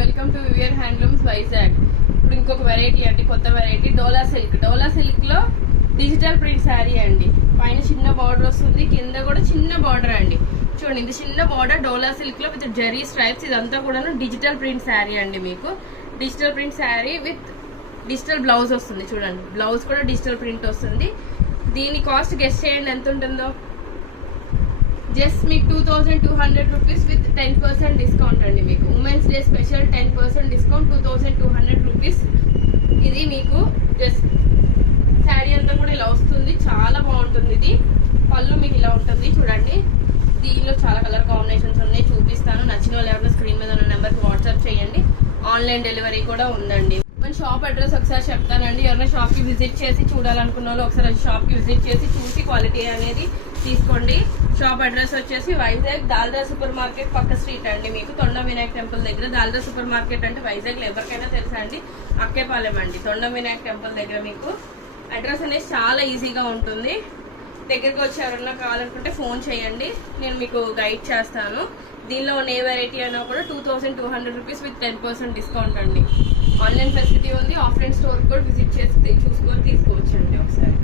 Welcome to Vivier handlooms Vizag. ఇప్పుడు ఇంకొక variety అండి, కొత్త variety dola silk. Dola silk లో డిజిటల్ ప్రింట్ శారీ అండి. పైన చిన్న బార్డర్ వస్తుంది, కింద కూడా చిన్న బార్డర్ అండి. చూడండి, ఇది చిన్న బార్డర్ డోలా సిల్క్ లో విత్ జరీ స్ట్రైప్స్. ఇదంతా కూడా డిజిటల్ ప్రింట్ శారీ అండి. మీకు digital print sari with digital blouse వస్తుంది. చూడండి, బ్లౌజ్ కూడా డిజిటల్ ప్రింట్ వస్తుంది. దీని కాస్ట్ గెస్ట్ చేయండి ఎంత ఉంటుందో. జస్ట్ మీకు 2200 రూపీస్ విత్ 10% డిస్కౌంట్ అండి. మీకు women's day special 10% discount 2200 rupees. ఇది మీకు జస్ట్ శారీ అంతా కూడా ఇలా వస్తుంది, చాలా బాగుంటుంది. ఇది పళ్ళు మీకు ఇలా ఉంటుంది. చూడండి, దీనిలో చాలా కలర్ కాంబినేషన్స్ ఉన్నాయి, చూపిస్తాను. నచ్చిన వాళ్ళు ఎవరైనా స్క్రీన్ మీద ఉన్న నెంబర్కి వాట్సాప్ చేయండి. ఆన్లైన్ డెలివరీ కూడా ఉందండి. మన షాప్ అడ్రస్ ఒకసారి చెప్తానండి. ఎవరైనా షాప్కి విజిట్ చేసి చూడాలనుకున్న వాళ్ళు ఒకసారి షాప్కి విజిట్ చేసి చూసి క్వాలిటీ అనేది తీసుకోండి. షాప్ అడ్రస్ వచ్చేసి వైజాగ్ దాల్దా సూపర్ మార్కెట్ పక్క స్ట్రీట్ అండి. మీకు తొండ వినాయక్ టెంపుల్ దగ్గర. దాల్దా సూపర్ మార్కెట్ అంటే వైజాగ్లో ఎవరికైనా తెలుసా అండి, అక్కేపాలెం అండి. తొండ వినాయక్ టెంపుల్ దగ్గర మీకు అడ్రస్ అనేది చాలా ఈజీగా ఉంటుంది. దగ్గరికి వచ్చి ఎవరన్నా కావాలనుకుంటే ఫోన్ చేయండి, నేను మీకు గైడ్ చేస్తాను. దీనిలో ఏ వెరైటీ అయినా కూడా 2200 రూపీస్ విత్ 10% డిస్కౌంట్ అండి. ఆన్లైన్ ఫెసిలిటీ ఉంది. ఆఫ్లైన్ స్టోర్ కూడా విజిట్ చేసి చూసుకొని తీసుకోవచ్చు అండి ఒకసారి.